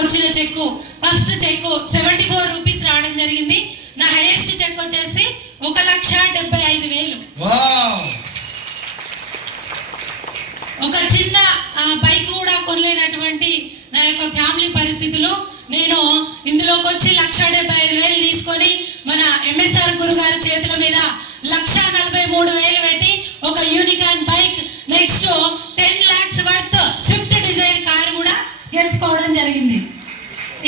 వచ్చిన చెక్కు ఫస్ట్ చెక్కు 74 రూపీస్ రావడం జరిగింది. నా హైయెస్ట్ చెక్ వచ్చేసి 1,75,000. ఒక చిన్న బైక్ కూడా కొనలేనటువంటి నా యొక్క ఫ్యామిలీ పరిస్థితులు నేను ఇందులోకి వచ్చి 1,75,000 తీసుకొని మన ఎంఎస్ఆర్ గురుగారి చేతుల మీద 1,43,000 పెట్టి ఒక Unicorn bike, next 10 lakhs worth Swift Dzire car కూడా గెలుచుకోవడం జరిగింది.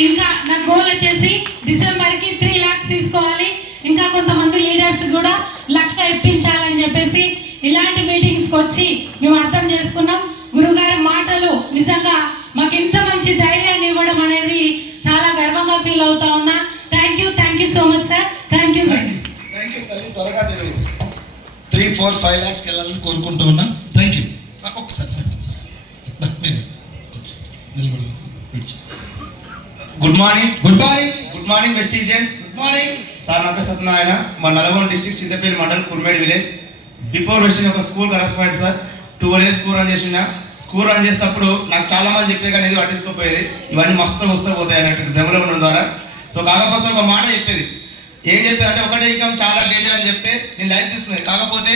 ఇంకా నా గోల్ వచ్చేసి డిసెంబర్కి 3 lakhs తీసుకోవాలి. ఇంకా కొంతమంది లీడర్స్ కూడా 1,00,000 ఇప్పించాలని చెప్పేసి ఇలాంటి మీటింగ్స్కి వచ్చి మేము అర్థం చేసుకున్నాం. గురుగారి మాటలు నిజంగా మాకు ఇంత మంచి ధైర్యాన్ని ఇవ్వడం అనేది చాలా గర్వంగా ఫీల్ అవుతా ఉన్నా. Thank you so much sir. Thank you తల్లి. త్వరగా మీరు 3, 4, 5 lakhs వెళ్ళాలని కోరుకుంటూ ఉన్నా. Thank you. ఒకసారి good morning Vestigians. Good morning sir. నా పేరు సత్యనారాయణ. మా Nalgonda district Chintapalli mandal Kurmed village. Before Vestige ఒక school correspondent sir. 12 years school run చేసిన. స్కూల్ రన్ చేసేటప్పుడు నాకు చాలా మంది చెప్పేది కానీ ఏది పట్టించుకోపోయేది. ఇవన్నీ మస్తు పోతాయి అన్నట్టు భ్రమలో ఉండడం ద్వారా. సో కాకపోతే ఒక మాట చెప్పేది. ఏం చెప్పేది అంటే ఒకటే ఇన్కమ్ చాలా డేంజర్ అని చెప్తే నేను లైట్ తీసుకునేది. కాకపోతే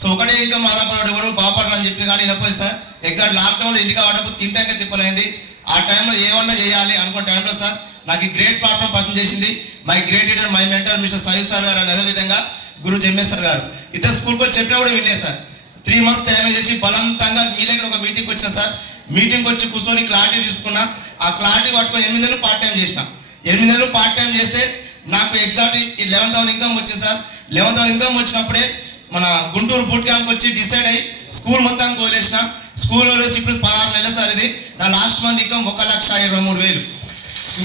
సో ఒకటే ఇన్కమ్ ఆధారపడే కూడా బాగుపడాలని చెప్పింది కానీ వినపోయింది సార్. ఎగ్జాక్ట్ లాక్డౌన్లో ఇంటికి ఆడప్పుడు తింటాక తిప్పలైంది. ఆ టైంలో ఏమన్నా చేయాలి అనుకున్న టైంలో సార్ నాకు ఈ గ్రేట్ ప్లాట్ఫామ్ పరిచయం చేసింది my great leader, my mentor mister Syed sir గారు. అదేవిధంగా గురు ఎంఎస్ సార్ గారు. ఇద్దరు స్కూల్కి వచ్చి చెప్పినా కూడా వినలేదు సార్. 3 months టైం చేసి బలవంతంగా మీ దగ్గర ఒక మీటింగ్కి వచ్చిన సార్. మీటింగ్కి వచ్చి కూర్చొని క్లారిటీ తీసుకున్నా. ఆ క్లారిటీ పట్టుకొని 8 నెలలు పార్ట్ టైం చేసిన. 8 నెలలు పార్ట్ టైం చేస్తే నాకు ఎగ్జాక్ట్ 11,000 ఇన్కమ్ వచ్చింది సార్. 11,000 ఇన్కమ్ వచ్చినప్పుడే మన గుంటూరు బూట్ క్యాంప్కి వచ్చి డిసైడ్ అయ్యి స్కూల్ మొత్తానికి వదిలేసిన. స్కూల్ వదిలేసి ఇప్పుడు 16 నెలలు సార్. ఇది నా లాస్ట్ మంత్ ఇన్కమ్ 1,23,000.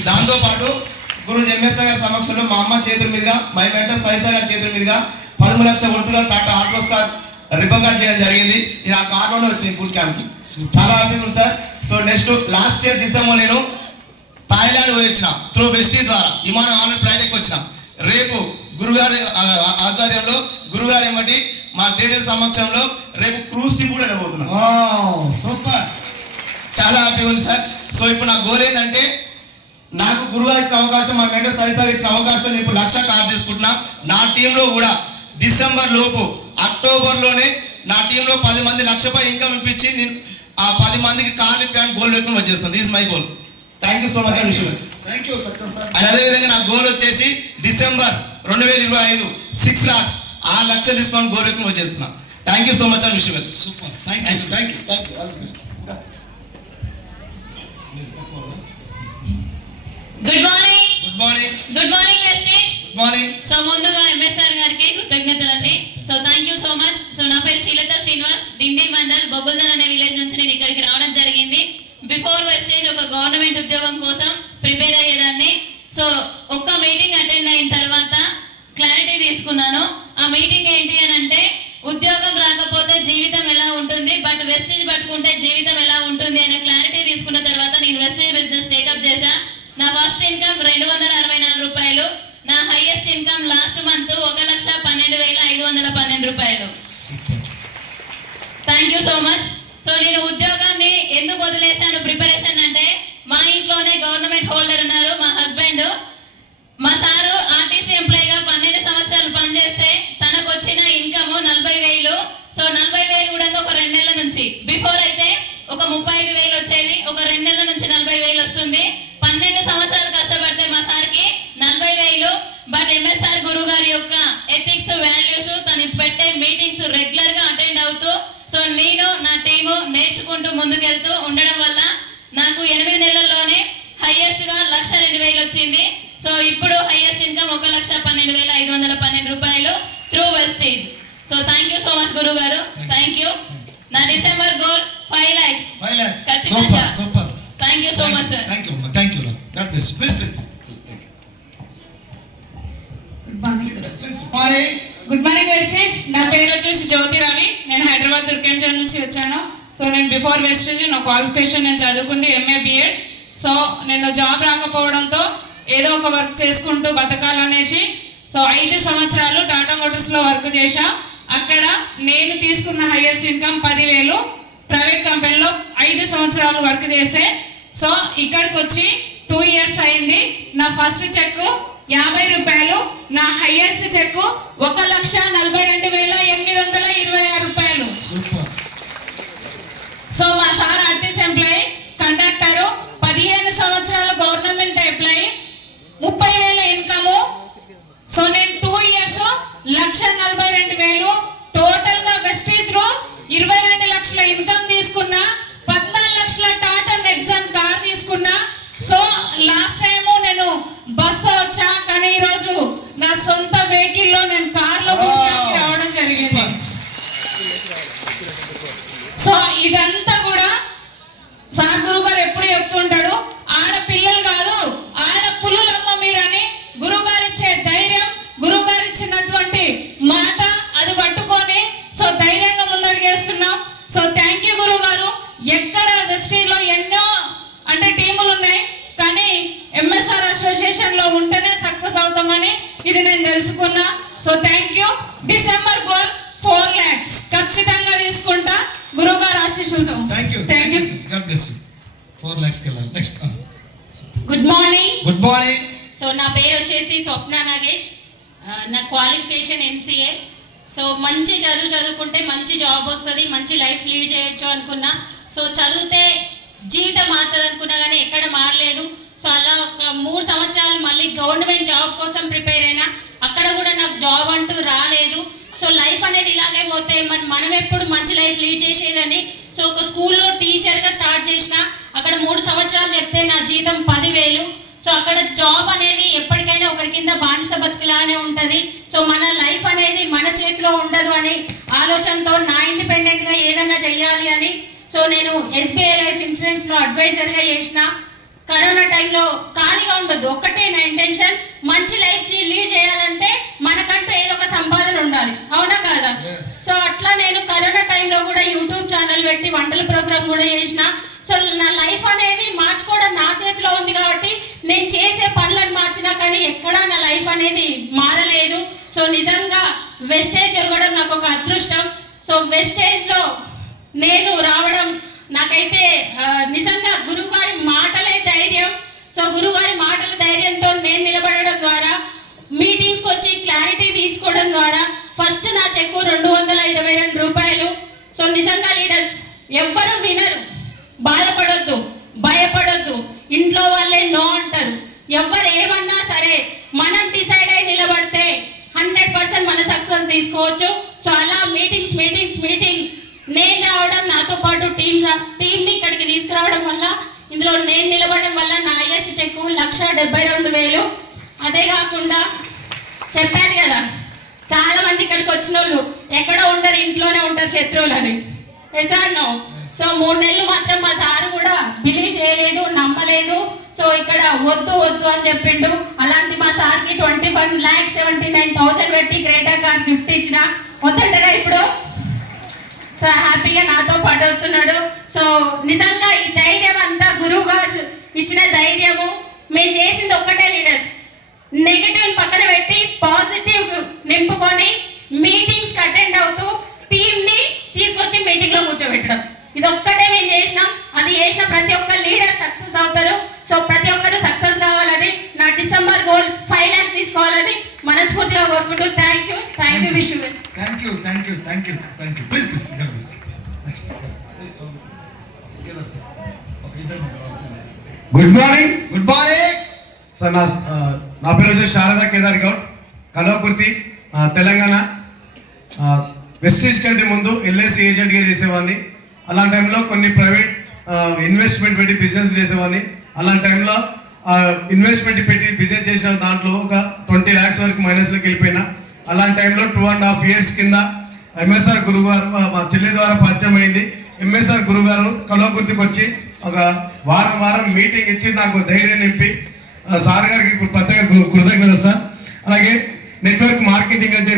దాంతోపాటు గురు ఎంఎస్ గారి సమక్షంలో మా అమ్మ చేతుల మీదుగా, మై మెంటర్ సయ్యద్ గారి చేతుల మీదుగా 13 లక్షల వృత్తిగా Tata autos car ribbon cut చేయడం జరిగింది. ఇది ఆ కార్లోనే వచ్చింది బూట్ క్యాంప్కి. చాలా హ్యాపీగా ఉంది sir. So next last year December నేను థాయిలాండ్ పోయి వచ్చిన త్రూ వెస్టీ ద్వారా. విమానం ఆల్రెడీ ఫ్లైట్ ఎక్కి వచ్చిన. రేపు గురుగారి ఆధ్వర్యంలో గురుగారు ఏమిటి మా గ్రేటర్ సమక్షంలో రేపు క్రూజ్ ట్రిప్ కూడా వెళ్ళబోతున్నాం. సూపర్. చాలా హ్యాపీగా ఉంది సార్. సో ఇప్పుడు నా గోల్ ఏంటంటే నాకు గురుగారు ఇచ్చిన అవకాశం, మా మెంటర్ సయ్యద్ సార్ ఇచ్చిన అవకాశం నేను ఇప్పుడు 1,00,000 కార్ తీసుకుంటున్నా. నా టీంలో కూడా డిసెంబర్ లోపు, అక్టోబర్లోనే నా టీంలో 10 మంది 1,00,000 ఇన్కమ్ ఇప్పించి నేను ఆ 10 మందికి కార్లు ఇప్పాను గోల్ పెట్టుకుని వచ్చేస్తాను. This my goal. Thank you so much and thank you Satyam sir. And అదేవిధంగా నా గోల్ వచ్చేసి డిసెంబర్ 2025 6 lakhs 6 లక్షలు తీసుకొని గోల్ పెట్టుకుని వచ్చేస్తున్నా. Thank you so much and విషయం. Super. Thank you. All the best. Good morning. Good morning wastage. Good morning. So ముందుగా MSR గారికి కృతజ్ఞతలండి. So thank you so much. So నా పేరు శ్రీలత శ్రీనివాస్. డిండి మండల్ బొగుల్దన్ అనే విలేజ్ నుంచి నేను ఇక్కడికి రావడం జరిగింది. బిఫోర్ వెస్టేజ్ ఒక గవర్నమెంట్ ఉద్యోగం కోసం ప్రిపేర్ అయ్యేదాన్ని. సో ఒక్క మీటింగ్ అటెండ్ అయిన తర్వాత క్లారిటీ తీసుకున్నాను. ఆ మీటింగ్ ఏంటి అని అంటే ఉద్యోగం రాకపోతే జీవితం ఎలా ఉంటుంది, బట్ వెస్టేజ్ పట్టుకుంటే జీవితం ఎలా ఉంటుంది అనే క్లారిటీ తీసుకున్న తర్వాత నేను వెస్టేజ్ బిజినెస్ టేకప్ చేశా. నా ఫస్ట్ ఇన్కమ్ 264 రూపాయలు. నా హైయెస్ట్ ఇన్కమ్ లాస్ట్ మంత్ 1,12,512 రూపాయలు. Thank you so much. So నేను ఉద్యోగాన్ని ఎందుకు వదిలేసాను ప్రిపరేషన్ అంటే మా ఇంట్లోనే గవర్నమెంట్ హోల్డర్ ఉన్నారు, మా హస్బెండ్. మా సారు ఆర్టీసీ ఎంప్లాయీగా 12 సంవత్సరాలు పనిచేస్తే తనకు వచ్చిన ఇన్కమ్ 40,000. సో 40,000 కూడా ఒక 2 నెలల నుంచి, బిఫోర్ అయితే ఒక 35,000 వచ్చేది, ఒక 2 నెలల నుంచి 40,000 వస్తుంది. 12 సంవత్సరాలు కష్టపడితే మా సార్కి 40,000. బట్ ఎంఎస్ఆర్ గురువు గారి యొక్క ఎథిక్స్, వాల్యూస్, తను పెట్టే మీటింగ్స్ రెగ్యులర్ గా అటెండ్ అవుతూ, సో నేను నా టీము నేర్చుకుంటూ ముందుకెళ్తూ ఉండడం వల్ల నాకు 8 నెలల్లోనే హైయెస్ట్ గా 1,02,000 వచ్చింది. సో ఇప్పుడు హైయెస్ట్ ఇన్కమ్ 1,12,512 రూపాయలు through Vestige. So thank you so much గురువు గారు. Thank you. నా December goal 5 lakhs. Super. Thank you so much sir. Thank you. God bless. Please. Good morning Vestige. నా పేరు వచ్చేసి జ్యోతి రవి. నేను హైదరాబాద్ తుర్కెంజల్ నుంచి వచ్చాను. సో నేను బిఫోర్ వెస్టేజ్ నా క్వాలిఫికేషన్ నేను చదువుకుంది MA BEd. సో నేను జాబ్ రాకపోవడంతో ఏదో ఒక వర్క్ చేసుకుంటూ బతకాలనేసి సో 5 సంవత్సరాలు టాటా మోటార్స్లో వర్క్ చేశా. అక్కడ నేను తీసుకున్న హైయెస్ట్ ఇన్కమ్ 10,000. ప్రైవేట్ కంపెనీలో 5 సంవత్సరాలు వర్క్ చేసే సో ఇక్కడికి వచ్చి 2 years అయింది. నా ఫస్ట్ చెక్ 50 రూపాయలు, నా హైయెస్ట్ చెక్ 1,42,826 రూపాయలు. సూపర్. సో మా సార్ ఆర్టీసీ ఎంప్లాయీ, కండక్టరు, 15 సంవత్సరాలు గవర్నమెంట్ ఎంప్లాయీ, 30,000 ఇన్కము. సో నేను 2 years 1,42,000 టోటల్ గా వెస్టీజ్ లో 22 లక్షల ఇన్కమ్ తీసుకున్నా, 14 లక్షల టాటా నెక్సాన్ కార్ తీసుకున్నా. సో లాస్ట్ టైం నేను బస్ వచ్చా, కానీ ఈ రోజు నా సొంత వెహికల్ లో నేను కార్ లో రావడం జరిగింది. సో ఇదంతా కూడా సార్ గురువు గారు ఎప్పుడు చెప్తుంటాడు, ఆడపిల్లలు కాదు ఆడపుల్లమ్మ మీరని. గురువు గారు ఇచ్చే ధైర్యం, గురువు గారు ఇచ్చినటువంటి మాట, అది పట్టుకొని సో ధైర్యంగా ముందడుగేస్తున్నాం. సో థ్యాంక్ యూ గురువు గారు. ఎక్కడ వెస్టీలో ఎన్నో అంటే టీములు ఉన్నాయి, కానీ ఎంఎస్ఆర్ అసోసియేషన్ లో ఉంటేనే సక్సెస్ అవుతామని ఇది నేను తెలుసుకున్నా. So thank you. December goal 4 lakhs ఖచ్చితంగా తీసుకుంటా గురువు గారు ఆశీస్సులతో. Thank you. God bless you. 4 lakhs కి వెళ్ళాలి. Next. Good morning. Good morning. So నా పేరు వచ్చేసి స్వప్న నాగేష్. నా క్వాలిఫికేషన్ ఎంసీఏ. సో మంచి చదువుకుంటే మంచి జాబ్ వస్తుంది, మంచి లైఫ్ లీడ్ చేయొచ్చు అనుకున్నా. సో చదివితే జీవితం మారుతుంది అనుకున్నా, కానీ ఎక్కడ మారలేదు. సో అలా ఒక 3 సంవత్సరాలు మళ్ళీ గవర్నమెంట్ జాబ్ కోసం ప్రిపేర్ అయినా, అక్కడ కూడా నాకు జాబ్ అంటూ రాలేదు. సో లైఫ్ అనేది ఇలాగే పోతే మనం ఎప్పుడు మంచి లైఫ్ లీడ్ చేసేదని సో ఒక స్కూల్లో టీచర్గా స్టార్ట్ చేసిన. అక్కడ 3 సంవత్సరాలు చెప్తే నా జీతం 10,000. సో అక్కడ జాబ్ అనేది ఎప్పటికైనా ఒకరి కింద బానిస బతుకులానే ఉంటుంది. సో మన లైఫ్ అనేది మన చేతిలో ఉండదు అని ఆలోచనతో నా ఇండిపెండెంట్గా ఏదన్నా చెయ్యాలి అని సో నేను ఎస్బీఐ లైఫ్ ఇన్సూరెన్స్లో అడ్వైజర్గా చేసిన. కరోనా టైంలో ఖాళీగా ఉండొద్దు, ఒక్కటే నా ఇంటెన్షన్, మంచి లైఫ్ లీడ్ చేయాలంటే మనకంటూ ఏదో ఒక సంపాదన ఉండాలి, అవునా కాదా? సో అట్లా నేను కరోనా టైంలో కూడా యూట్యూబ్ ఛానల్ పెట్టి వంటల ప్రోగ్రామ్ కూడా చేసిన. సో నా లైఫ్ అనేది మార్చుకోవడం నా చేతిలో ఉంది కాబట్టి నేను చేసే పనులను మార్చినా, కానీ ఎక్కడా నా లైఫ్ అనేది మారలేదు. సో నిజంగా వెస్టేజ్ జరగడం నాకు ఒక అదృష్టం. సో వెస్టేజ్లో నేను రావడం నాకైతే నిజంగా గురువుగారి మాటలే ధైర్యం. సో గురువుగారి మాటల ధైర్యంతో నేను నిలబడడం ద్వారా, మీటింగ్స్కి వచ్చి క్లారిటీ తీసుకోవడం ద్వారా ఫస్ట్ నా చెక్కు 222 రూపాయలు. సో నిజంగా లీడర్స్ ఎవ్వరూ వినరు, బాధపడొద్దు, భయపడొద్దు, ఇంట్లో వాళ్ళే నో అంటారు. ఎవరు ఏమన్నా సరే మనం డిసైడ్ అయి నిలబడితే 100% మన సక్సెస్ తీసుకోవచ్చు. సో అలా మీటింగ్స్ నేను రావడం, నాతో పాటు టీంని ఇక్కడికి తీసుకురావడం వల్ల, ఇందులో నేను నిలబడడం వల్ల నా హైయెస్ట్ చెక్కు 1,72,000. అదే కాకుండా చెప్పాను కదా, చాలా మంది ఇక్కడికి వచ్చిన వాళ్ళు ఎక్కడో ఉండరు, ఇంట్లోనే ఉంటారు శత్రువులని. నో. సో 3 నెలలు మాత్రం మా సారు కూడా బిలీవ్ చేయలేదు, నమ్మలేదు. సో ఇక్కడ వద్దు అని చెప్పిండు. అలాంటి మా సార్కి 21,79,000 పెట్టి క్రేటా కార్ గిఫ్ట్ ఇచ్చిన. వద్దంటారా ఇప్పుడు? సో హ్యాపీగా నాతో పాటు వస్తున్నాడు. సో నిజంగా ఈ ధైర్యం అంతా గురువు గారు ఇచ్చిన ధైర్యము. మేము చేసింది ఒక్కటే లీడర్స్, నెగిటివ్ పక్కన పెట్టి పాజిటివ్ నింపుకొని మీటింగ్స్కి అటెండ్ అవుతూ టీంని తీసుకొచ్చి మీటింగ్లో కూర్చోబెట్టడం. ఇది ఒక్కటే మేము చేసినాం. అది చేసిన ప్రతి ఒక్క లీడర్ సక్సెస్ అవుతారు. సో ప్రతి ఒక్కరు సక్సెస్ కావాలని, నా డిసెంబర్ గోల్ 5 lakhs తీసుకోవాలని మనస్ఫూర్తిగా కోరుకుంటూ thank you wish you. Thank you. Please next. Good morning. Sir నా పేరు వచ్చేసి శారదా కేదార్ గౌడ్, కల్వకుర్తి, తెలంగాణ. వెస్టీజ్ కంటే ముందు ఎల్ఐసి ఏజెంట్గా చేసేవాడిని. అలాంటి టైంలో కొన్ని ప్రైవేట్ ఇన్వెస్ట్మెంట్ పెట్టి బిజినెస్ చేసేవాడిని. అలాంటి టైంలో ఇన్వెస్ట్మెంట్ పెట్టి బిజినెస్ చేసిన దాంట్లో ఒక 20 lakhs వరకు మైనస్లోకి వెళ్ళిపోయినా. అలాంటి టైంలో 2.5 years కింద ఎంఎస్ఆర్ గురువు గారు మా చెల్లి ద్వారా పరిచయం అయింది. ఎంఎస్ఆర్ గురువు గారు కల్వకుర్తికి వచ్చి ఒక వారం మీటింగ్ ఇచ్చి నాకు ధైర్యం నింపి, సార్ గారికి ప్రత్యేక కృతజ్ఞతలు సార్. అలాగే నెట్వర్క్ మార్కెటింగ్ అంటే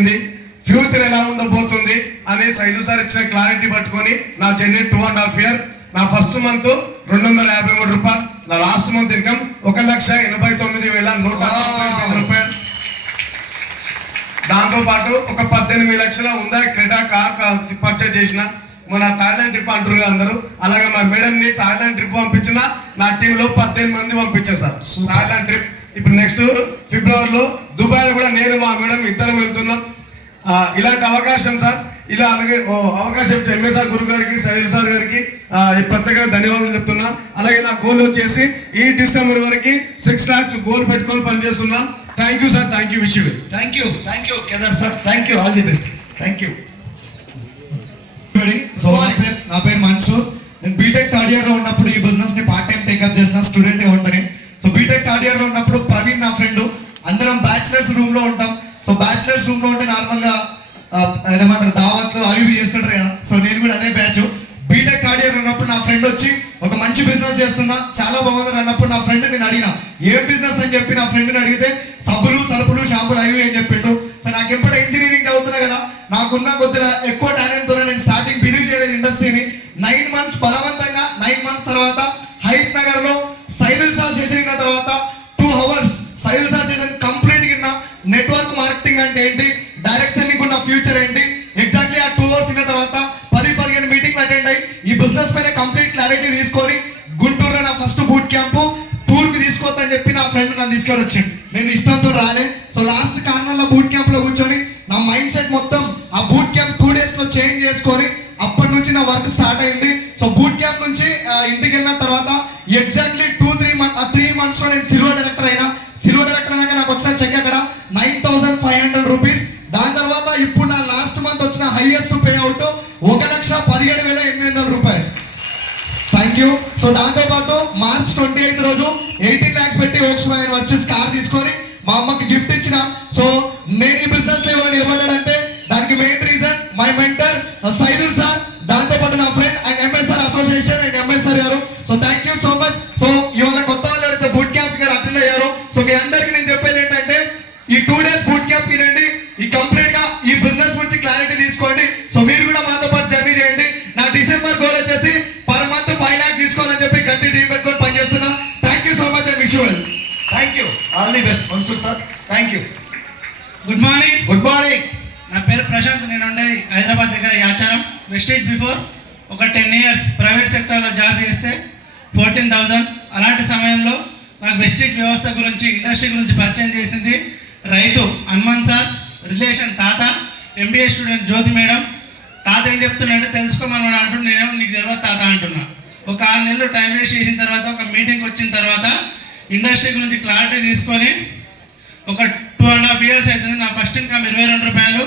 ఫ్యూచర్ ఎలా ఉండబోతుంది అనే సైజు సార్ ఇచ్చిన క్లారిటీ పట్టుకొని నా జర్నీ 2.5 years, నా ఫస్ట్ మంత్ 253 రూపాయలు, నా లాస్ట్ మంత్ ఇన్కమ్ 1,89,195 రూపాయలు. దాంతో పాటు ఒక 18 లక్షల ఉందా క్రెటా కార్ పర్చేజ్ చేసిన. మన థాయిలాండ్ ట్రిప్ అంటారు కదా అందరూ, అలాగే మా మేడంని థాయిలాండ్ ట్రిప్ పంపించిన నా టీంలో 18 మంది పంపించాను సార్ థాయిలాండ్ ట్రిప్. ఇప్పుడు నెక్స్ట్ ఫిబ్రవరిలో దుబాయ్లో కూడా నేను మా మేడం ఇద్దరం వెళ్తున్నాం. ఇలాంటి అవకాశం సార్, ఇలా అలాగే అవకాశం ఇచ్చే ఎంఎస్ఆర్ గురు గారికి, సైల్ సార్ గారికి ప్రత్యేకంగా ధన్యవాదాలు చెప్తున్నా. అలాగే నా గోల్ వచ్చేసి ఈ డిసెంబర్ వరకు 6 lakhs గోల్ పెట్టుకొని పనిచేస్తున్నా. Thank you sir, thank you, wish you. Thank you Kedar sir, thank you, all the best, thank you. So నా పేరు మన్సూర్. నేను బీటెక్ థర్డ్ ఇయర్ లో ఉన్నప్పుడు ఈ బిజినెస్ ని పార్ట్ టైం టేకప్ చేసిన స్టూడెంట్ ఉంటని. సో బీటెక్ థర్డ్ ఇయర్ లో ఉన్నప్పుడు ప్రవీణ్ నా ఫ్రెండ్ అందరం బ్యాచిలర్స్ రూమ్ లో ఉంటాం. సో బ్యాచిలర్స్ రూమ్ లో ఉంటే నార్మల్ గా ఏమంటారు దావత్లు అవి చేస్తుంటారు కదా. సో నేను కూడా అదే బ్యాచ్. బీటెక్ థర్డ్ ఇయర్ ఉన్నప్పుడు నా ఫ్రెండ్ వచ్చి ఒక మంచి బిజినెస్ చేస్తున్నా, చాలా బాగుంది అన్నప్పుడు నా ఫ్రెండ్ నేను అడిగిన ఏం బిజినెస్ అని చెప్పి నా ఫ్రెండ్ని అడిగితే సబ్బులు, సరుపులు, షాంపులు అవి అని చెప్పిండు. సో నాకు ఎప్పుడో ఇంజనీరింగ్ చదువుతున్నా కదా, నాకున్న కొద్దిగా ఎక్కువ టాలెంట్ తో నేను స్టార్టింగ్ బిలీవ్ చేయలేదు ఇండస్ట్రీని. 9 months బలవంతంగా 9 months తర్వాత హైత్ నగర్ లో సైరల్ సార్ చేసిన తర్వాత 2 hours సైరల్ సార్ చేసిన కంప్లీట్ కింద నెట్వర్క్ మార్కెటింగ్ అంటే ఏంటి, డైరెక్ట్ సెల్లింగ్ ఉన్న ఫ్యూచర్ ఏంటి, ఎగ్జాక్ట్లీ ఆ 2 hours ఇన్న తర్వాత 10-15 మీటింగ్లు అటెండ్ అయ్యి ఈ బిజినెస్ పైన కంప్లీట్ క్లారిటీ తీసుకొని గుంటూరులో నా ఫస్ట్ బూట్ క్యాంపు టూర్కి తీసుకోవద్దని చెప్పి నా ఫ్రెండ్ నన్ను తీసుకొని వచ్చాడు. నేను ఇష్టంతో రాలే. సో లాస్ట్ కార్నర్లో బూట్ క్యాంప్ లో కూర్చొని నా మైండ్ సెట్ మొత్తం ఆ బూట్ క్యాంప్ 2 days లో చేంజ్ చేసుకొని అప్పటి నుంచి నా వర్క్ స్టార్ట్ అయింది. సో బూట్ క్యాంప్ నుంచి ఇంటికి వెళ్ళిన తర్వాత ఎగ్జాక్ట్లీ 3 months లో నేను సిల్వర్ డైరెక్టర్ అయినా. సిల్వర్ డైరెక్టర్ అయినాక నాకు వచ్చిన చెక్ అక్కడ 9,500 rupees. దాని తర్వాత ఇప్పుడు నా లాస్ట్ మంత్ వచ్చిన హైయెస్ట్ పే అవుట్ 1,17,800 రూపాయలు. Thank you. సో దాంతో పాటు March 28 రోజు 18 lakhs పెట్టి Volkswagen వర్చెస్ కార్ తీసుకొని మా అమ్మకి గిఫ్ట్ ఇచ్చిన. సో నేను ఈ బిజినెస్ లో ఎవరు నిలబడ్డాడంటే దానికి main reason my mentor Saidul sir, దాంతో పాటు నా friend and MSR association and MSR గారు. So thank you so much. So ఇవాళ కొత్త వాళ్ళు ఎవరైతే బూట్ క్యాంప్ ఇక్కడ అటెండ్ అయ్యారు, సో మీ అందరికి నేను చెప్పేది ఏంటంటే ఈ 2 days బూట్ క్యాంప్ వినండి, ఈ కంప్లీట్ గా ఈ బిజినెస్ గురించి క్లారిటీ తీసుకోండి. సో మీరు కూడా మాతో పాటు జర్నీ చేయండి. నా డిసెంబర్ గోల్ వచ్చేసి పర్ మంత్ 5 lakhs తీసుకోవాలని చెప్పి గట్టి టీం పెట్టుకొని పనిచేస్తున్నా. Thank you so much and wish you well. Thank you, all the best Mansoor sir, thank you. Good morning. Good morning. నా పేరు ప్రశాంత్. నేను ఉండేది హైదరాబాద్ దగ్గర యాచారం. వెస్టేజ్ బిఫోర్ ఒక 10 years ప్రైవేట్ సెక్టర్లో జాబ్ చేస్తే 14,000. అలాంటి సమయంలో నాకు వెస్టేజ్ వ్యవస్థ గురించి, ఇండస్ట్రీ గురించి పరిచయం చేసింది రైతు హనుమాన్ సార్, రిలేషన్ తాత, ఎంబీఏ స్టూడెంట్ జ్యోతి మేడం. తాత ఏం చెప్తున్నాడంటే తెలుసుకోమని అంటున్నా, నేనేమో నీకు తెలియదు తాత అంటున్నా. ఒక 6 నెలలు టైం వేస్ట్ చేసిన తర్వాత ఒక మీటింగ్ వచ్చిన తర్వాత ఇండస్ట్రీ గురించి క్లారిటీ తీసుకొని ఒక 2.5 years అవుతుంది. నా ఫస్ట్ ఇన్కమ్ 22 రూపాయలు,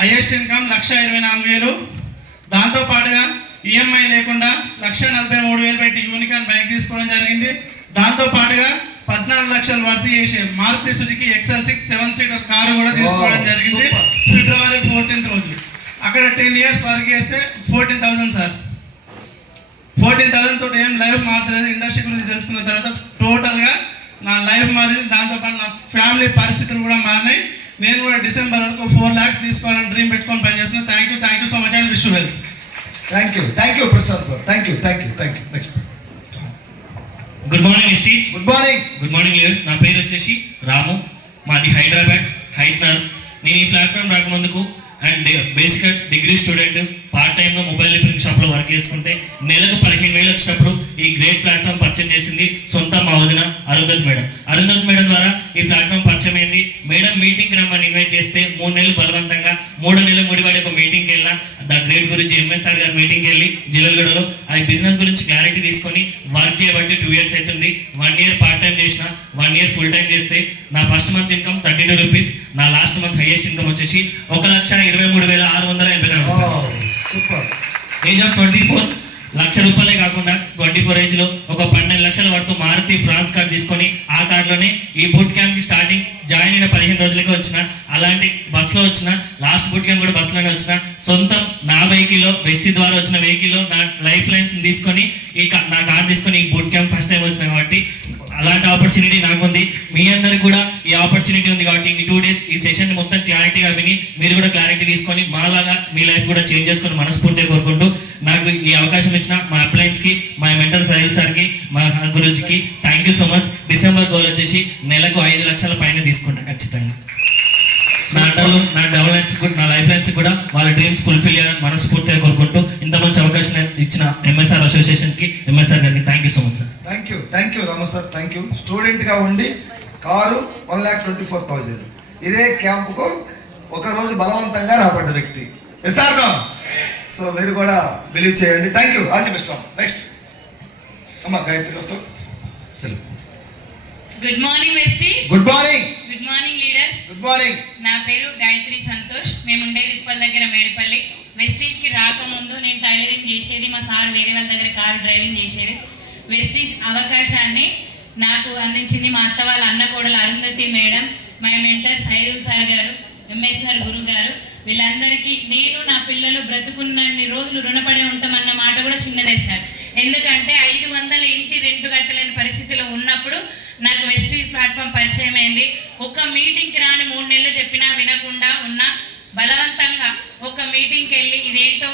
హైయెస్ట్ ఇన్కమ్ 1,24,000. దాంతోపాటుగా ఈఎంఐ లేకుండా 1,43,000 పెట్టి యూనికాన్ బైక్ తీసుకోవడం జరిగింది. దాంతోపాటుగా 14 లక్షలు వర్త్ చేసే Maruti Suzuki XL6 7-seater car కూడా తీసుకోవడం జరిగింది ఫిబ్రవరి 14th రోజు. అక్కడ 10 years వర్క్ చేస్తే 14,000 సార్. 14,000 తోటి ఏం లైఫ్ మారలేదు. ఇండస్ట్రీ గురించి తెలుసుకున్న తర్వాత టోటల్గా నా లైఫ్ మారింది. దాంతోపాటు నా ఫ్యామిలీ పరిస్థితులు కూడా మారినాయి. నేను కూడా డిసెంబర్ వరకు 4 lakhs తీసుకోవాలని డ్రీమ్ పెట్టుకొని పనిచేస్తున్నాను. Thank you so much and wish you well. Thank you Prashant sir, thank you. Next. Good morning ఎస్టీట్స్. Good morning. గుడ్ మార్నింగ్ యూస్. నా పేరు వచ్చేసి రాము, మాది హైదరాబాద్ హైట్నర్. నేను ఈ ప్లాట్ఫామ్ రాకముందుకు అండ్ బేసిక్గా డిగ్రీ స్టూడెంట్, పార్ట్ టైంగా మొబైల్ రిపేరింగ్ షాప్లో వర్క్ చేసుకుంటే నెలకు 15,000 వచ్చినప్పుడు ఈ గ్రేట్ ప్లాట్ఫామ్ పరిచయం చేసింది సొంత మా వదిన అరుంధతి మేడం. అరుంధతి మేడం ద్వారా ఈ ప్లాట్ఫామ్ పరిచయం అయింది. మేడం మీటింగ్కి రమ్మని ఇన్వైట్ చేస్తే 3 నెలలు బలవంతంగా 3 నెలలు ముడిపడి ఒక మీటింగ్కి వెళ్ళిన ద గ్రేట్ గురించి ఎంఎస్ఆర్ గారి మీటింగ్కి వెళ్ళి జిల్లగూడలో ఆ బిజినెస్ గురించి క్లారిటీ తీసుకొని వర్క్ చేయబట్టి 2 years అవుతుంది. 1 year పార్ట్ టైం చేసిన, 1 year ఫుల్ టైం చేస్తే నా ఫస్ట్ మంత్ ఇన్కమ్ 32 rupees, నా లాస్ట్ మంత్ హైయెస్ట్ ఇన్కమ్ వచ్చేసి 1,23,624. సూపర్. ఏజ్ ఆఫ్ 24, 1,00,000 రూపాయలే కాకుండా 24 ఏజ్ లో ఒక 12 లక్షల వరకు మారుతి ఫ్రాన్స్ కార్డ్ తీసుకొని ఆ కార్డులోనే ఈ బూట్ క్యాంప్ కి స్టార్టింగ్ జాయిన్ అయిన 15 రోజులకే వచ్చిన. అలాంటి బస్సులో వచ్చిన, లాస్ట్ బూట్ క్యాంప్ కూడా బస్సులోనే వచ్చిన. సొంతం నా వెహికల్లో, వెస్టీ ద్వారా వచ్చిన వెహికల్లో నా లైఫ్ లైన్స్ తీసుకొని నా కార్డు తీసుకొని ఈ బూట్ క్యాంప్ ఫస్ట్ టైం వచ్చిన కాబట్టి అలాంటి ఆపర్చునిటీ నాకుంది. మీ అందరికి కూడా ఈ ఆపర్చునిటీ ఉంది కాబట్టి ఈ 2 days ఈ సెషన్ మొత్తం క్లారిటీగా విని మీరు కూడా క్లారిటీ తీసుకొని మాలాగా మీ లైఫ్ కూడా చేంజ్ చేసుకొని మనస్ఫూర్తిగా కోరుకుంటూ నాకు ఈ అవకాశం ఇచ్చిన మా అప్లయన్స్కి, మా మెంటర్ సహిల్ సార్కి, మా గురుజీకి thank you so much. December goal వచ్చేసి నెలకు 5 లక్షల పైన తీసుకుంటా ఖచ్చితంగా. నా అండర్లో నా డెవలప్మెంట్స్ నా లైఫ్ లైన్స్ కూడా వాళ్ళ డ్రీమ్స్ ఫుల్ఫిల్ చేయాలని మనస్ఫూర్తిగా కోరుకుంటూ ఇంత మంచి అవకాశం ఇచ్చిన ఎంఎస్ఆర్ అసోసియేషన్కి ఎంఎస్ఆర్ గారికి thank you so much sir. Thank you Ramu sir, thank you. స్టూడెంట్గా ఉండి కారు 1,24,000 ఇదే క్యాంపుకు ఒకరోజు బలవంతంగా రాబడ్డ వ్యక్తి. సార్ నో, సో మీరు కూడా బిలీవ్ చేయండి. Thank you, all the best. Next అమ్మా గాయత్రి వస్తాం. చలో. Good morning Vestige. Good morning. Good morning leaders. Good morning. నా పేరు గాయత్రి సంతోష్. మేము ఉండేది ఉప్పల్ దగ్గర మేడిపల్లి. వెస్టీజ్కి రాకముందు నేను టైలరింగ్ చేసేది, మా సార్ వేరే వాళ్ళ దగ్గర కారు డ్రైవింగ్ చేసేది. వెస్టీజ్ అవకాశాన్ని నాకు అందించింది మా అత్త వాళ్ళ అన్న కోడలు అరుంధతి మేడం, మా మెంటర్ సైదుల్ సార్ గారు, ఎంఎస్ఆర్ గురువు గారు. వీళ్ళందరికీ నేను నా పిల్లలు బ్రతుకున్నన్ని రోజులు రుణపడి ఉంటామన్న మాట కూడా చిన్నదే సార్. ఎందుకంటే 500 ఇంటి రెంట్ కట్టలేని పరిస్థితిలో ఉన్నప్పుడు నాకు వెస్టీజ్ ప్లాట్ఫామ్ పరిచయం అయింది. ఒక మీటింగ్కి రాని 3 నెలలు చెప్పినా వినకుండా ఉన్నా బలవంతంగా ఒక మీటింగ్కి వెళ్ళి ఇదేంటో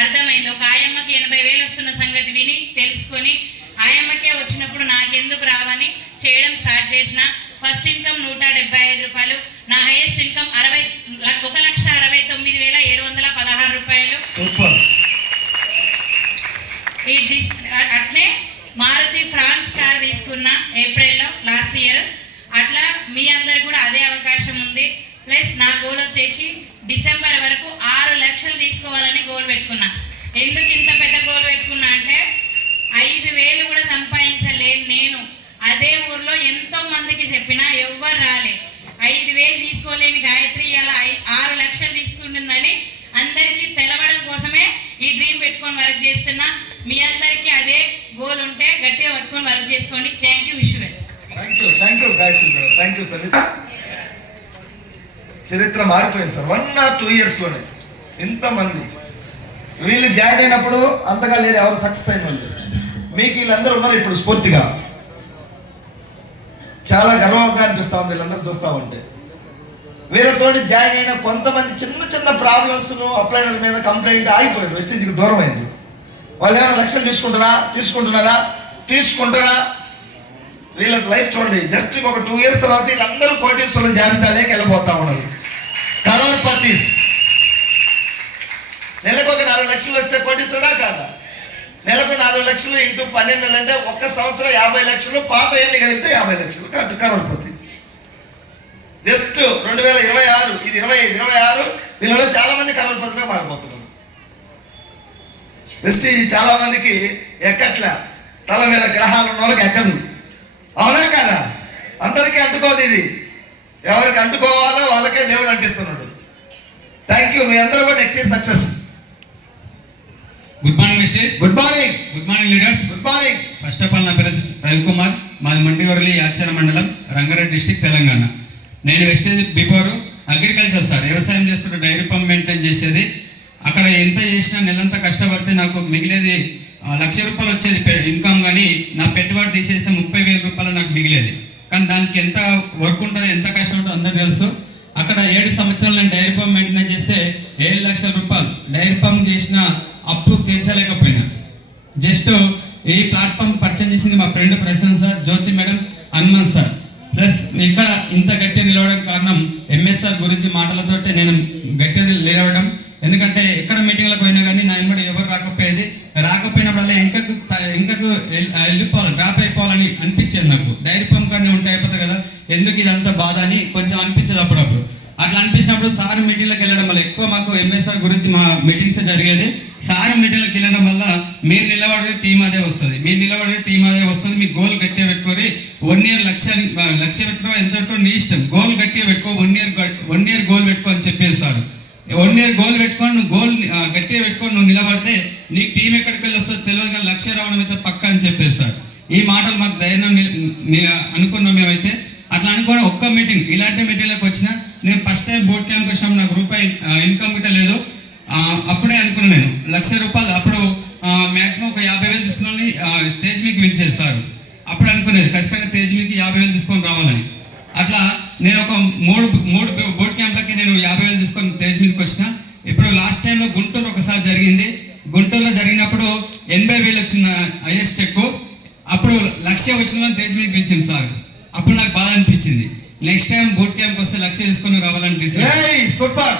అర్థమైంది. ఒక ఆయమ్మకి 80,000 వస్తున్న సంగతి విని తెలుసుకొని ఆయమ్మకే వచ్చినప్పుడు నాకెందుకు రావని చేయడం స్టార్ట్ చేసిన. ఫస్ట్ ఇన్కమ్ 175 రూపాయలు, నా హైయెస్ట్ ఇన్కమ్ 1,69,716 రూపాయలు. సూపర్. అట్లే మారుతి ఫ్రాన్స్ కార్ తీసుకున్న ఏప్రిల్లో లాస్ట్ ఇయర్. అట్లా మీ అందరు కూడా అదే అవకాశం ఉంది. ప్లస్ నా గోల్ వచ్చేసి డిసెంబర్ వరకు 6 లక్షలు తీసుకోవాలని గోల్ పెట్టుకున్నా. ఎందుకు ఇంత పెద్ద గోల్ పెట్టుకున్నా అంటే 5,000 కూడా సంపాదించలేను నేను. అదే ఊర్లో ఎంతో మందికి చెప్పినా ఎవ్వరు రాలే. 5,000 తీసుకోలేని గాయత్రి ఇలా 6 లక్షలు తీసుకుంటుందని అందరికీ తెలవడం కోసమే ఈ డ్రీమ్ పెట్టుకొని వర్క్ చేస్తున్నా. మీ అందరికీ అదే గోల్ ఉంటే గట్టిగా పట్టుకొని వర్క్ చేసుకోండి. Thank you. Wish you well. Thank you Gayatri గారు, థ్యాంక్ యూ తల్లి. చరిత్ర మారిపోయింది సార్ 1 or 2 ఇయర్స్లోనే. ఇంతమంది వీళ్ళు జాయిన్ అయినప్పుడు అంతగా లేరు ఎవరు సక్సెస్ అయిన వాళ్ళు. మీకు వీళ్ళందరూ ఉన్నారు ఇప్పుడు స్ఫూర్తిగా. చాలా గర్వంగా అనిపిస్తూ ఉంది వీళ్ళందరూ చూస్తూ ఉంటే. వీళ్ళతోటి జాయిన్ అయిన కొంతమంది చిన్న చిన్న ప్రాబ్లమ్స్ అప్లైనర్ మీద కంప్లైంట్ ఆగిపోయారు, వెస్టీజ్కి దూరం అయింది. వాళ్ళు ఏమైనా లక్షలు తీసుకుంటారా? వీళ్ళ లైఫ్ చూడండి. జస్ట్ ఒక 2 ఇయర్స్ తర్వాత వీళ్ళందరూ కోటీశ్వరుల జాబితాలోకి వెళ్ళిపోతా ఉన్నారు. కరోడ్పతీస్. నెలకు ఒక 4 లక్షలు వస్తే కోటీశ్వరుడా కాదా? నెలకు 4 లక్షలు ఇంటూ 12 నెలలు అంటే 1 సంవత్సరం 50 లక్షలు. పాత ఏళ్ళు కలిపితే 50 లక్షలు కరోడ్పతి. జస్ట్ 2026 ఇది 25-26 వీళ్ళలో చాలా మంది కరోడ్పతిగా మారిపోతున్నారు. వెస్టీజ్ చాలా మందికి ఎక్కట్లా, తల మీద గ్రహాలు ఉన్న వాళ్ళకి ఎక్కదు. అవునా కాదా? అందరికీ అంటుకోదు ఇది. ఎవరికి అంటుకోవాలో వాళ్ళకే దేవుడు అంటిస్తున్నాడు. Thank you. మీ అందరూ కూడా next year success. Good morning Vestige. Good morning. Good morning leaders. Good morning. First of all నా పేరు రవికుమార్. మాది మండివర్లి యాచార మండలం, రంగారెడ్డి డిస్టిక్, తెలంగాణ. నేను వెస్టీజ్ బిఫోర్ అగ్రికల్చర్ సార్, వ్యవసాయం చేసుకుంటూ డైరీ పంప్ మెయింటైన్ చేసేది. అక్కడ ఎంత చేసినా నెలంతా కష్టపడితే నాకు మిగిలేది 1,00,000 రూపాయలు వచ్చేది ఇన్కమ్. కానీ నా పెట్టుబడి తీసేస్తే 30,000 రూపాయలు నాకు మిగిలేది. కానీ దానికి ఎంత వర్క్ ఉంటుందో, ఎంత కష్టం ఉంటుందో అందరికీ తెలుసు. అక్కడ 7 సంవత్సరాలు నేను డైరీ పంప్ మెయింటైన్ చేస్తే 7 లక్షల రూపాయలు డైరీ పంప్ చేసిన అప్పు తీర్చలేకపోయినా. జస్ట్ ఈ ప్లాట్ఫామ్ పర్చేజ్ చేసింది మా ఫ్రెండ్ ప్రశాంత్ సార్, జ్యోతి మేడం, హనుమంత్ సార్. ప్లస్ ఇక్కడ ఇంత గట్టిగా నిలవడం కారణం ఎంఎస్ఆర్ గురించి మాటలతోటే నేను గట్టిగా నిలవడం. ఎందుకంటే ఎక్కడ మీటింగ్లకు పోయినా కానీ నా వెంబడి ఎవరు రాకపోయినప్పుడల్లా ఇంకకు వెళ్ళిపోవాలి, డ్రాప్ అయిపోవాలని అనిపించేది నాకు. డైరీ పంప్ కానీ ఉంటే అయిపోతుంది కదా, ఎందుకు ఇదంతా బాధ అని కొంచెం అనిపించేది అప్పుడప్పుడు. అట్లా అనిపించినప్పుడు సార్ మీటింగ్లకు వెళ్ళడం వల్ల ఎక్కువ మాకు ఎంఎస్ఆర్ గురించి మా మీటింగ్స్ జరిగేది. సార్ మీటింగ్లకు వెళ్ళడం వల్ల మీరు నిలబడే టీం అదే వస్తుంది, మీ గోల్ గట్టిగా పెట్టుకొని 1 ఇయర్ లక్ష్య పెట్టుకో, ఎంత పెట్టుకో నీ ఇష్టం. గోల్ గట్టిగా పెట్టుకో, 1 ఇయర్ గోల్ పెట్టుకో అని చెప్పేది సార్. 1 ఇయర్ గోల్ పెట్టుకొని నువ్వు గోల్ గట్టిగా పెట్టుకొని నువ్వు నిలబడితే నీకు టీం ఎక్కడికి వెళ్ళి వస్తుందో తెలియదు, కానీ లక్ష్య రావడం అయితే పక్కా అని చెప్పేది సార్. ఈ మాటలు మాకు ధైర్యం అనుకున్నాం మేమైతే. అట్లా అనుకోని ఒక్క మీటింగ్ ఇలాంటి మీటింగ్లకు వచ్చినా నేను ఫస్ట్ టైం బోట్ క్యాంప్కి వచ్చినప్పుడు నాకు రూపాయి ఇన్కమ్ గిట్ట లేదు. అప్పుడే అనుకున్నాను నేను 1,00,000 రూపాయలు. అప్పుడు మ్యాక్సిమం ఒక 50,000 తీసుకుని స్టేజ్ మీకు పిలిచేది సార్. అప్పుడు అనుకునేది ఖచ్చితంగా స్టేజ్ మీకు 50,000 తీసుకొని రావాలని. అట్లా నేను ఒక మూడు బోట్ క్యాంప్లకి నేను 50,000 తీసుకొని స్టేజ్ మీదకి వచ్చిన. ఇప్పుడు లాస్ట్ టైంలో గుంటూరు ఒకసారి జరిగింది. గుంటూరులో జరిగినప్పుడు 80,000 వచ్చిన హైయెస్ట్ చెక్. అప్పుడు 1,00,000 వచ్చిన స్టేజ్ మీదకి పిలిచింది సార్. అప్పుడు నాకు బాధ అనిపించింది. నెక్స్ట్ టైం బూట్ క్యాంప్కి వస్తే 1,00,000 తీసుకొని రావాలని డిసైడ్. Super,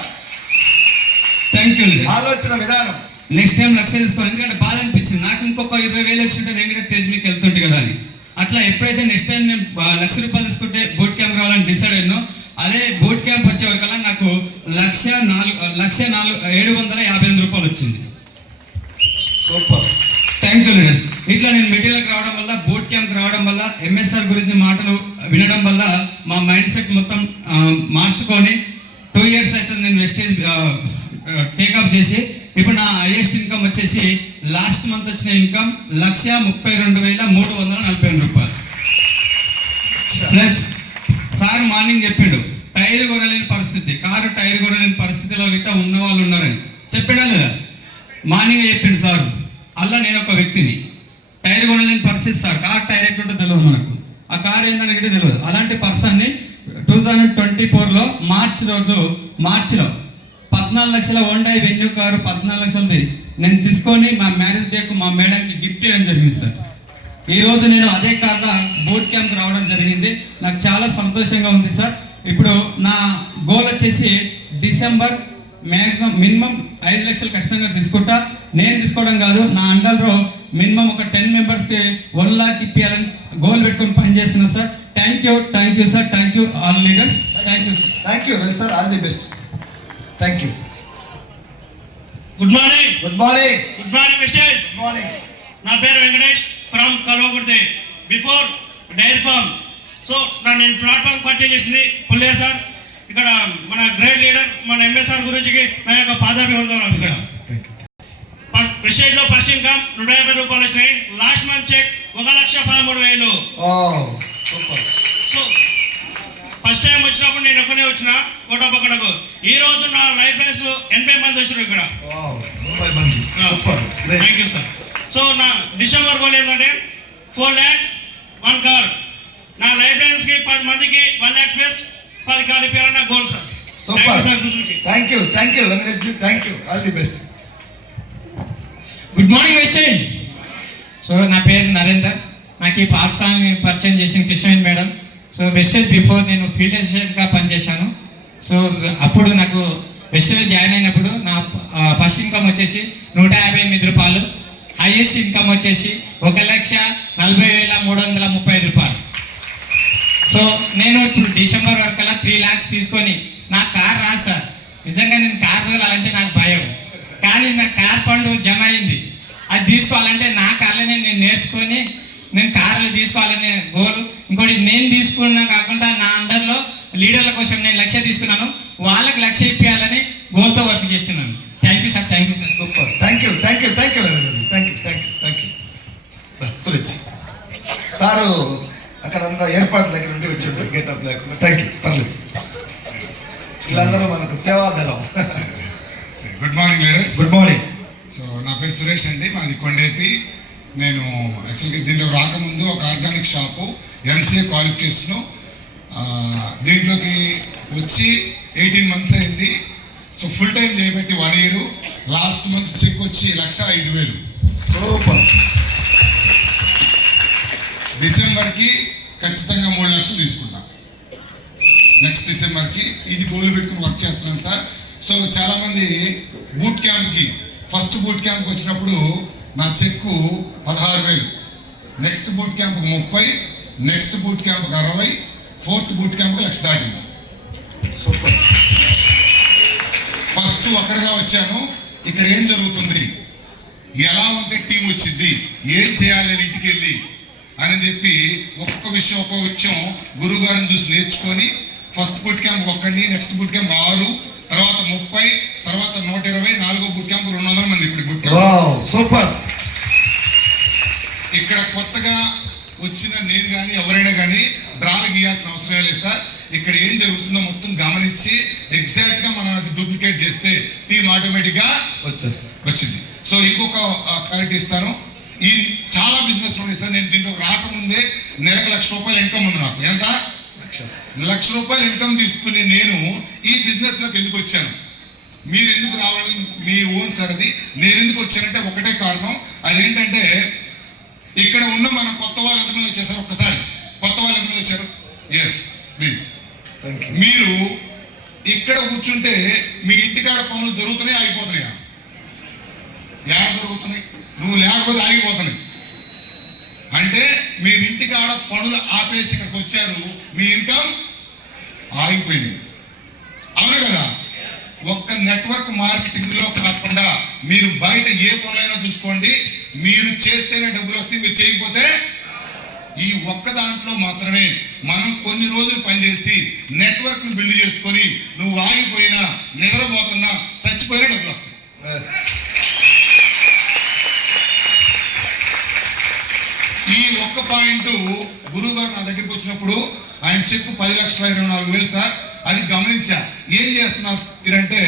thank you. ఆలోచన విధానం. నెక్స్ట్ టైం 1,00,000 తీసుకోవాలి, ఎందుకంటే బాధ అనిపించింది. నాకు ఇంకొక 20,000 వచ్చింటే నేను కూడా స్టేజ్ మీకు వెళ్తుంటే కదా అని. అట్లా ఎప్పుడైతే నెక్స్ట్ టైం నేను 1,00,000 తీసుకుంటే బూట్ క్యాంప్ రావాలని డిసైడ్ అయ్యానో, అదే బూట్ క్యాంప్ వచ్చేవరకల్లా నాకు 1,07,50 రూపాయలు వచ్చింది. Super, thank you leaders. ఇట్లా నేను మెటీరియల్కి రావడం వల్ల, బూట్ క్యాంప్ రావడం వల్ల, ఎంఎస్ఆర్ గురించి మాటలు వినడం వల్ల మా మైండ్ సెట్ మొత్తం మార్చుకొని 2 years అయితే నేను వెస్టేజ్ టేకప్ చేసి ఇప్పుడు నా హైయెస్ట్ ఇన్కమ్ వచ్చేసి లాస్ట్ మంత్ వచ్చిన ఇన్కమ్ 1,32,340 రూపాయలు. ప్లస్ సార్ మార్నింగ్ చెప్పిండు టైర్ కొనలేని పరిస్థితి, కారు టైర్ కొనలేని పరిస్థితిలో గిట్ట ఉన్న వాళ్ళు ఉన్నారని చెప్పాడా లేదా? మార్నింగ్ చెప్పిండు సార్. అలా నేను ఒక వ్యక్తిని, టైర్ కొనలేని పరిస్థితి సార్, కార్ టైర్ ఎట్లుంటో తెలియదు మనకు, ఆ కార్ ఏందని కూడా తెలియదు. అలాంటి పర్సన్ని 2024లో మార్చిలో 14 లక్షల హోండా వెన్యూ కారు 14 లక్షలది నేను తీసుకొని మా మ్యారేజ్ డేకు మా మేడంకి గిఫ్ట్ ఇవ్వడం జరిగింది సార్. ఈరోజు నేను అదే కార్లో బూట్ క్యాంప్ రావడం జరిగింది. నాకు చాలా సంతోషంగా ఉంది సార్. ఇప్పుడు నా గోల్ వచ్చేసి డిసెంబర్ మినిమం 5 లక్షలు ఖచ్చితంగా తీసుకుంటా. నేను తీసుకోవడం కాదు, నా అండర్లో మినిమం ఒక 10 మెంబర్స్కి 1 lakh ఇప్పించాలని గోల్ పెట్టుకొని పనిచేస్తున్నా sir. Thank you sir, thank you all leaders, thank you sir. Thank you sir, all the best. Thank you. Good morning. Good morning. Good morning mister. Good morning. నా పేరు Venkatesh from Kalwakurthy, before dairy farm. So నేను platform purchase చేసింది Pullaiah sir. ఇక్కడ మన great leader మన MSR గురించి నా యొక్క పాదాభివందనం. ఇక్కడ విషయంలో ఫస్ట్ ఇన్కమ్ 150 రూపాయలు వచ్చినాయి. Last month check 1,13,000. Super. So first time వచ్చినప్పుడు నేను ఒక్కనే వచ్చిన కోటపక్కడకు. ఈ రోజు నా లైఫ్ లైన్స్ 80 మంది వచ్చారు ఇక్కడ. Thank you sir. సో నా డిసెంబర్ గోల్ ఏంటంటే 4 lakhs 1 car. నా లైఫ్ లైన్స్కి 10 మందికి 1 lakh ప్లస్ 10 కార్లు ఇప్పారని నా goal sir. Super, thank you Venkatesh ji, thank you, all the best. Good morning Vestige. So నా పేరు నరేందర్. నాకు ఈ ప్లాట్ఫామ్ పరిచయం చేసిన Krishnaveni madam. So Vestige before నేను ఫీల్డ్ అసిస్టెంట్గా పనిచేశాను. సో అప్పుడు నాకు వెస్టేజ్ జాయిన్ అయినప్పుడు నా ఫస్ట్ ఇన్కమ్ వచ్చేసి 158 రూపాయలు, హైయెస్ట్ ఇన్కమ్ వచ్చేసి 1,40,335 రూపాయలు. సో నేను ఇప్పుడు డిసెంబర్ వరకల్లా 3 lakhs తీసుకొని నా కార్ రాదు సార్. నిజంగా నేను కార్ తోలాలంటే నాకు భయం, కానీ నా కార్ ఫండ్ జమ అయింది. అది తీసుకోవాలంటే నా కార్లోనే నేను నేర్చుకొని నేను కార్లు తీసుకోవాలనే గోల్. ఇంకోటి నేను తీసుకున్నా కాకుండా నా అండర్లో లీడర్ల కోసం నేను 1,00,000 తీసుకున్నాను, వాళ్ళకి 1,00,000 ఇప్పించాలని గోల్తో వర్క్ చేస్తున్నాను. Thank you sir, thank you sir. Super, thank you Suresh sir. అక్కడ అంతా ఏర్పాట్ల దగ్గర నుండి వచ్చాడు, గెటప్ లేకుండా. థ్యాంక్ యూ, పర్లేదు. వీళ్ళందరూ మనకు సేవాదళం. Good morning leaders. Good morning. So నా పేరు సురేష్ అండి, మాది కొండేపి. నేను యాక్చువల్గా దీంట్లో రాకముందు ఒక ఆర్గానిక్ షాపు ఎంసీఏ క్వాలిఫికేషను, దీంట్లోకి వచ్చి 18 months అయింది. సో ఫుల్ టైం చేయబట్టి 1 year. లాస్ట్ మంత్ చెక్ వచ్చి 1,05,000. సూపర్. డిసెంబర్కి ఖచ్చితంగా 3 లక్షలు తీసుకుంటా. నెక్స్ట్ డిసెంబర్కి ఇది గోల్ పెట్టుకుని వర్క్ చేస్తున్నాను సార్. సో చాలామంది బూట్ క్యాంప్కి ఫస్ట్ బూట్ క్యాంప్కి వచ్చినప్పుడు నా చెక్కు 16,000, నెక్స్ట్ బూట్ క్యాంప్కి 30, నెక్స్ట్ బూట్ క్యాంప్కి 60, 4th బూట్ క్యాంప్కి 1,00,000 దాటింది. సూపర్. ఫస్ట్ ఒక్కడిగా వచ్చాను. ఇక్కడ ఏం జరుగుతుంది, ఎలా ఉంటే టీం వచ్చింది, ఏం చేయాలి నేను ఇంటికి వెళ్ళి అని చెప్పి ఒక్కొక్క విషయం గురువు గారిని చూసి నేర్చుకొని ఫస్ట్ బూట్ క్యాంప్ ఒక్కడిని, నెక్స్ట్ బూట్ క్యాంప్ 6, తర్వాత 30, తర్వాత 120, 4వ బూట్ క్యాంప్ 200 మంది. ఇప్పుడు బూట్ క్యాంప్ సూపర్. ఇక్కడ కొత్తగా వచ్చిన నేను కానీ ఎవరైనా కానీ డ్రాలు గీయాల్సిన అవసరం లేదు సార్. ఇక్కడ ఏం జరుగుతుందో మొత్తం గమనించి ఎగ్జాక్ట్గా మనం అది డూప్లికేట్ చేస్తే టీం ఆటోమేటిక్గా వచ్చింది. సో ఇంకొక క్లారిటీ ఇస్తాను. ఈ చాలా బిజినెస్లు ఉన్నాయి సార్. నేను దీంట్లో రాకముందే నెలకు 1,00,000 రూపాయలు ఇన్కమ్ ఉంది నాకు. ఎంత? 1,00,000 రూపాయలు ఇన్కమ్ తీసుకుని నేను ఈ బిజినెస్లోకి ఎందుకు వచ్చాను, మీరు ఎందుకు రావాలి, మీ ఓన్ సార్ అది. నేను ఎందుకు వచ్చానంటే ఒకటే కారణం, అదేంటంటే ఇక్కడ ఉన్న మన కొత్త వాళ్ళు ఎంతమంది వచ్చారు సార్? ఒక్కసారి కొత్త వాళ్ళు ఎంతమంది వచ్చారు? ఇక్కడ కూర్చుంటే మీ ఇంటికాడ పనులు జరుగుతున్నాయి ఆగిపోతున్నాయా? ఏడ జరుగుతున్నాయి? నువ్వు లేకపోతే ఆగిపోతున్నాయి. అంటే మీరు ఇంటికాడ పనులు ఆపేసి ఇక్కడికి వచ్చారు, మీ ఇన్కమ్ ఆగిపోయింది. అవును కదా? ఒక్క నెట్వర్క్ మార్కెటింగ్ లో కాకుండా మీరు బయట ఏ పనులైనా చూసుకోండి, మీరు చేస్తేనే డబ్బులు వస్తాయి, మీరు చేయకపోతే. ఈ ఒక్క దాంట్లో మాత్రమే మనం కొన్ని రోజులు పనిచేసి నెట్వర్క్ ను బిల్డ్ చేసుకొని నువ్వు ఆగిపోయినా, నిద్రపోతున్నా, చచ్చిపోయినా డబ్బులు వస్తాయి. ఈ ఒక్క పాయింట్ గురువు గారు నా దగ్గరికి వచ్చినప్పుడు ఆయన చెప్పు 10,24,000 సార్, అది గమనించా. ఏం చేస్తున్నారు మీరంటే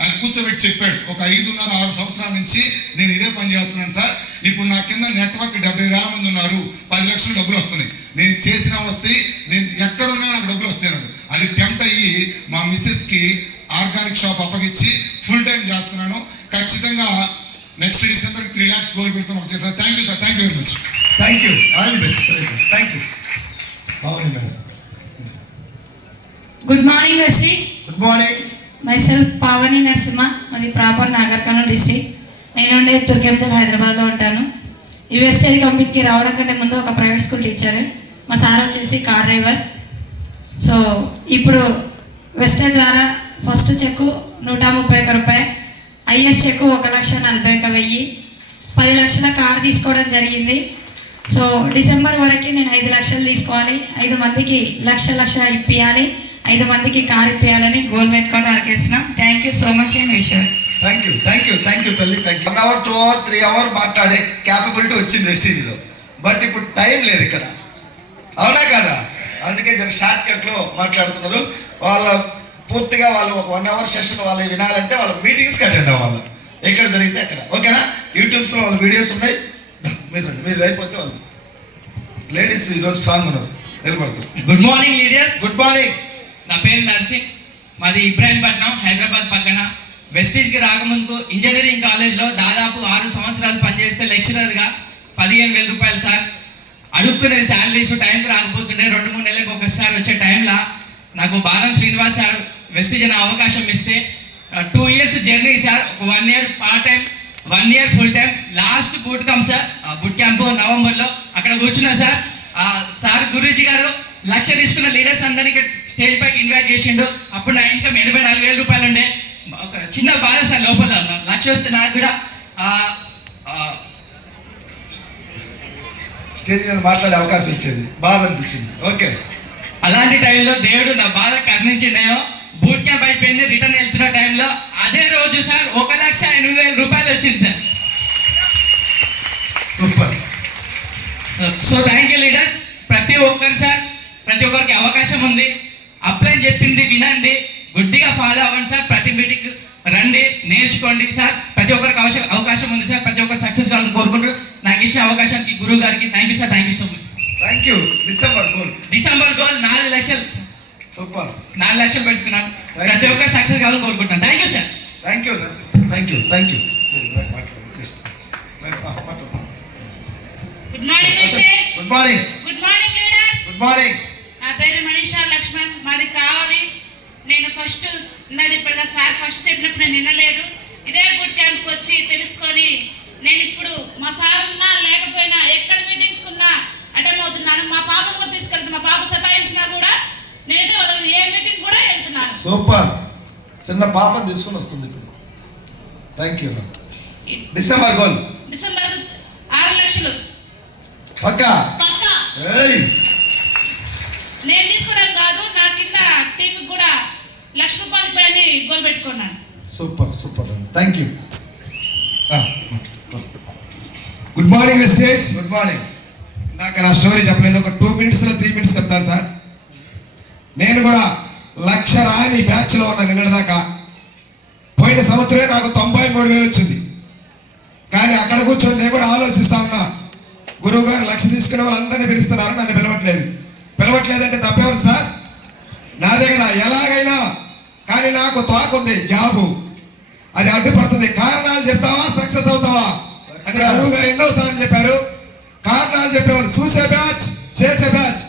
ఆయన కూర్చోబెట్టి చెప్పాడు, ఒక 5.5-6 సంవత్సరాల నుంచి నేను ఇదే పని చేస్తున్నాను సార్. ఇప్పుడు నా కింద నెట్వర్క్ 70,000 మంది ఉన్నారు, 10 లక్షలు డబ్బులు వస్తున్నాయి. నేను చేసిన వస్తాయి, నేను ఎక్కడున్నా నాకు డబ్బులు వస్తాయి. అది టెంప్ట్ అయ్యి మా మిస్సెస్కి ఆర్గానిక్ షాప్ అప్పగించి ఫుల్ టైం చేస్తున్నాను. ఖచ్చితంగా నెక్స్ట్ డిసెంబర్కి 3 lakhs గోల్ పెట్టుకొని వచ్చేసారు. Thank you sir, thank you very much. Thank you, all the best. Thank you. అవును madam. Good morning Vestige. Good morning. Myself Pavani Narasimha, మాది ప్రాపర్ నాగర్ కర్నూలు డిస్ట్రిక్ట్. నేను ఉండే తుర్కెంతల్ హైదరాబాద్లో ఉంటాను. ఈ వెస్టేజ్ కంపెనీకి రావడం కంటే ముందు ఒక ప్రైవేట్ స్కూల్ టీచర్, మా సార్ వచ్చేసి కార్ డ్రైవర్. సో ఇప్పుడు వెస్టేజ్ ద్వారా ఫస్ట్ చెక్కు 131 రూపాయలు, ఐఎస్ చెక్కు 1,41,000, 10 లక్షల కార్ తీసుకోవడం జరిగింది. సో డిసెంబర్ వరకు నేను 5 లక్షలు తీసుకోవాలి, 5 మందికి లక్ష ఇప్పియాలి, 5 మందికి కార్ ఇప్పియాలని గోల్ పెట్టుకొని వర్క్ చేస్తున్నాం. Thank you so much and విషయం. థ్యాంక్ యూ తల్లి. Thank you. 1 hour 2 hour 3 hour మాట్లాడే క్యాపబిలిటీ వచ్చింది వెస్టీజ్లో, బట్ ఇప్పుడు టైం లేదు ఇక్కడ. అవునా కదా? అందుకే జర షార్ట్ కట్లో మాట్లాడుతున్నారు. వాళ్ళ పూర్తిగా వాళ్ళు ఒక 1 hour సెషన్ వాళ్ళు వినాలంటే వాళ్ళ మీటింగ్స్కి అటెండ్ అవ్వాలి, ఎక్కడ జరిగితే అక్కడ. ఓకేనా? యూట్యూబ్స్లో వాళ్ళ వీడియోస్ ఉన్నాయి, మీరు అయిపోతే వాళ్ళు లేడీస్ ఈరోజు స్ట్రాంగ్ ఉన్నారు, నిలబడతారు. Good morning leaders. Good morning. నా పేరు నర్సింగ్, మాది ఇబ్రాహీంపట్నం హైదరాబాద్ పక్కన. వెస్టీజ్కి రాకముందుకు ఇంజనీరింగ్ కాలేజ్లో దాదాపు 6 సంవత్సరాలు పనిచేస్తే లెక్చరర్గా 15,000 రూపాయలు సార్. అడుక్కునేది శాలరీస్ టైంకి రాకపోతుండే, 2-3 నెలలకు ఒకసారి వచ్చే టైంలో నాకు బాలం శ్రీనివాస్ సార్ వెస్టీజ్ అనే అవకాశం ఇస్తే 2 years జర్నీ సార్. ఒక 1 year part time, 1 year full time. Last boot camp sir, boot camp నవంబర్లో అక్కడ కూర్చున్నా సార్. సార్ గురూజీ గారు 1 లక్ష తీసుకున్న లీడర్స్ అందరికీ స్టేజ్ పైకి ఇన్వైట్ చేసిండు. అప్పుడు నా ఇన్కమ్ 84,000 రూపాయలు ఉండే. ఒక చిన్న బాధ సార్ లోపల, 1 లక్ష వస్తే నాకు కూడా స్టేజ్ మీద మాట్లాడే అవకాశం ఇచ్చేది, బాధ అనిపించింది. ఓకే. అలాంటి టైంలో దేవుడు నా బాధ కరుణించిండేమో. బూట్ క్యాంప్ అయిపోయింది, రిటర్న్ వెళ్తున్న టైంలో అదే రోజు సార్ 1,08,000 రూపాయలు వచ్చింది sir. Super. So thank you leaders. ప్రతి ఒక్కరు సార్, ప్రతి ఒక్కరికి అవకాశం ఉంది. అప్లై చెప్పింది వినండి, గుడ్డిగా ఫాలో అవ్వండి సార్. ప్రతి మీటింగ్ రండి, నేర్చుకోండి సార్. ప్రతి ఒక్కరికి అవకాశం ఉంది సార్. ప్రతి ఒక్కరు సక్సెస్ కావాలని కోరుకుంటూ నాకు ఇచ్చిన అవకాశానికి గురువు గారికి thank you sir. Thank you so much. Thank you. December goal 4 లక్షలు. సూపర్. 4 లక్షలు పెట్టుకున్నాను. ప్రతి ఒక్కరు సక్సెస్ కావాలని కోరుకుంటున్నాను. Thank you sir. Thank you. Good morning misters. Good morning. Good morning leaders. Good morning. నా పేరు మనీషా లక్ష్మణ్, మాది కావాలి. నేను ఫస్ట్ ఇందా చెప్పాడుగా సార్, ఫస్ట్ చెప్పినప్పుడు నేను వినలేదు. ఇదే బూట్ క్యాంప్కి వచ్చి తెలుసుకొని నేను ఇప్పుడు మా సార్ ఉన్నా లేకపోయినా ఎక్కడ మీటింగ్స్కి ఉన్నా అటెండ్ అవుతున్నాను. మా పాపను కూడా తీసుకెళ్తున్నా. మా పాప సతాయించినా కూడా నేనైతే వదలను, ఏ మీటింగ్ కూడా వెళ్తున్నాను. సూపర్. చిన్న పాపను తీసుకుని వస్తుంది ఇప్పుడు. Thank you. డిసెంబర్ గోల్ 6 లక్షలు పక్కా. నేను తీసుకోవడం కాదు, నా కింద టీంకి కూడా 1,00,000 రూపాయలు పైన గోల్ పెట్టుకున్నాను. Super. Thank you. Good morning wastage. Good morning. నాకు నా స్టోరీ చెప్పలేదు, ఒక 2 minutes 3 minutes చెప్తాను సార్. నేను కూడా 1,00,000 రాని బ్యాచ్లో ఉన్నా నిన్నటిదాకా. పోయిన సంవత్సరమే నాకు 93,000 వచ్చింది. కానీ అక్కడ కూర్చొని నేను కూడా ఆలోచిస్తా ఉన్నా, గురువు గారు 1,00,000 తీసుకునే వాళ్ళందరినీ పిలుస్తున్నారు, నన్ను పిలవట్లేదంటే తప్పేవారు సార్. నా దగ్గర ఎలాగైనా కానీ నాకు తోకుంది జాబు, అది అడ్డుపడుతుంది. కారణాలు చెప్తావా సక్సెస్ అవుతావా అని గురువు గారు ఎన్నోసార్లు చెప్పారు. కారణాలు చెప్పేవాళ్ళు చూసే బ్యాచ్, చేసే బ్యాచ్,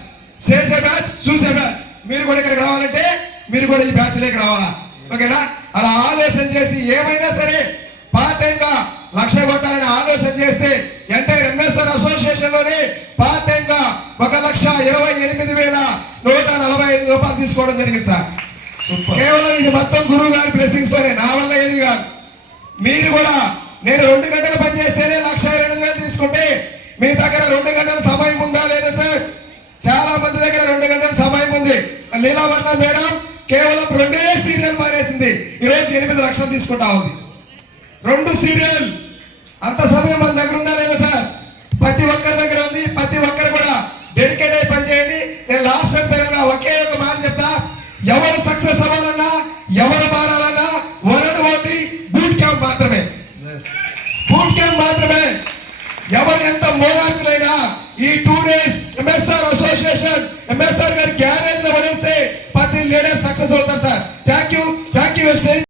చూసే బ్యాచ్. మీరు కూడా ఇక్కడికి రావాలంటే మీరు కూడా ఈ బ్యాచ్లోకి రావాలా, ఓకేనా? అలా ఆలోచన చేసి ఏమైనా సరే పార్ట్ టైం గా 1,00,000 కొట్టాలని ఆలోచన చేస్తే ఎంటైర్ ఎంఎస్ఆర్ అసోసియేషన్ లోనే పార్ట్ టైం గా 1,28,145 రూపాయలు తీసుకోవడం జరిగింది సార్. కేవలం ఇది మొత్తం గురువు గారి బ్లెస్సింగ్స్ తోనే, నా వల్ల ఏది కాదు. మీరు కూడా నేను 2 గంటలు పని చేస్తేనే 1,02,000 తీసుకుంటే మీ దగ్గర 2 గంటల సమయం ఉందా లేదా సార్? చాలా మంది దగ్గర 2 గంటల సమయం ఉంది. లీలావర్ణ మేడం కేవలం 2 సీరియల్ మానేసింది, ఈరోజు 8 లక్షలు తీసుకుంటా ఉంది. 2 సీరియల్, అంత సమయం మన దగ్గర ఉందా లేదా సార్? ప్రతి ఒక్కరి దగ్గర ఉంది. ప్రతి ఒక్కరు కూడా డెడికేట్ అయి పని చేయండి. నేను లాస్ట్ టైం పేరుగా ఒకే ఒక మాట చెప్తా, ఎవరు సక్సెస్ అవ్వాలన్నా ఎవరు మారాలన్నా one and only boot camp మాత్రమే, బూట్ క్యాంప్ మాత్రమే. ఎవరు ఎంత మోనార్కులైనా ఈ 2 days ఎంఎస్ఆర్ అసోసియేషన్ ఎంఎస్ఆర్ గారి గ్యారేజ్ లో పడేస్తే ప్రతి లీడర్ సక్సెస్ అవుతారు సార్. Thank you wastage.